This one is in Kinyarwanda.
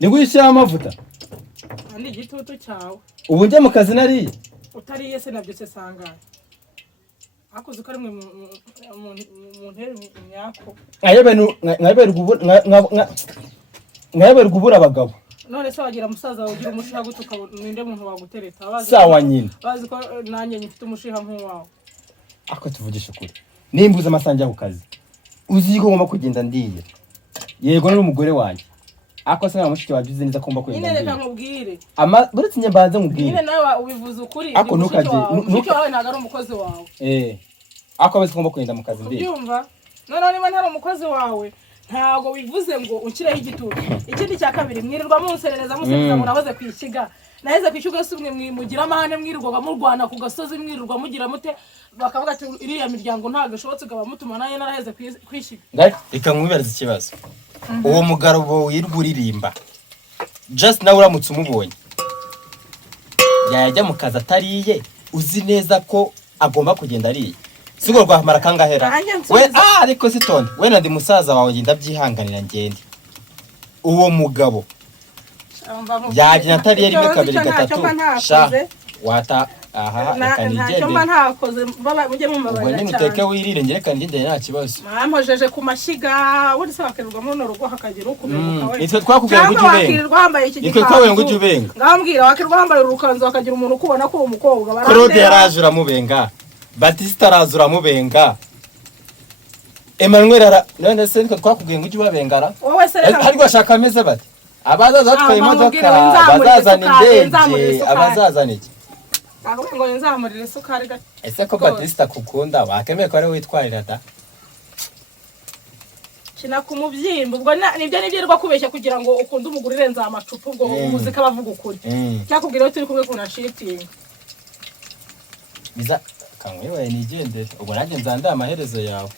Nigwishyira amavuta. Andi gitutu cyawe. Ubu njye mu kazi nariye. Utariye se nabyo se sangaye. Akoze ko ari mwe mu ntero myako. Nkayebera gubura abagabo. None se wagira musaza wagira umushiha gutuka ninde muntu wagutereta abazi. Sawa nyine. Bazi ko nanjye nyifite umushiha nk'uwawe. Ako tuvugisha kuri. Nimbuza amasanja ku kazi. Uzi ko ngomba kugenda ndiye. Yego nari umugore wanjye. Ako se namushiki wabize neza ko ngomba kugenda ndiye. Nyine reka nkubwire. Buretse nye mbanze nkubwire. Nyine nawe ubivuze ukuri. Ako nukaje. Nuko wawe ntago ari umukozi wawe. Ako bese ngomba kugenda mu kazi ndiye. Ubyumva? None niba ntari umukozi wawe ntago bivuze ngo ukireho igitutu. Ikindi cya kabiri mwirirwa munserereza musereza murahoze kwishiga. Naheze kwishuga sumwe mwimugira amahane mwirirwa murwana ku gasozi mwirirwa mugira mute bakavuga ati iriya miryango ntago shobotse gaba mutuma naye naraheze kwishiga. Reka nkubarize ikibazo. Uwo mugabo wirwuririmba. Just nawe uramutse umubonye. Yajya mu kazi atariye uzi neza ko agomba kugenda ariye. Sigo rwahamara kangahera. We ariko sitonde. We nandi musaza wawe ngenda byihanganira ngende. Uwo mugabo yaje natariye rimwe kabiri gatatu. Sha wata aha reka nigende. Ntacyo mba ntakoze mujye mumabara cyane. Ubwo nimuteke wirire ngereka ngende nta kibazo. Mwamojeje ku mashiga wuri se bakirirwa mu rugo hakagira ukumemuka we. Nitwe twakubwiye ngo ujye ubenga. Wakirirwa wambaye iki gitabo. Nitwe twabwiye ngo ujye ubenga. Ngambwira wakirirwa wambaye urukanzo hakagira umuntu ukubona ko uwo mukobwa barande. Claude yarajura mubenga. Batista arazura mubenga. Emmanuel none se nitwe twakubwiye ngo ujye ubabengara. Wowe se reka ariko ashaka ameze bate? Abazaza batwaye imodoka bazazana indege abazazana iki? Ahubwo ngo nzamurire isukari gato. Ese ko Batista kukunda wakemeye ko ari witwarira da? Kina kumubyimba ubwo nibyo nibyirirwa kubeshya kugira ngo ukunde umugurire nza amacupa ubwo umuzika bavuga ukuri. Cyakubwira turi kumwe kuna shitinga. Biza kamwe waye nigendere ubwo nanjye nzanda amaherezo yawe.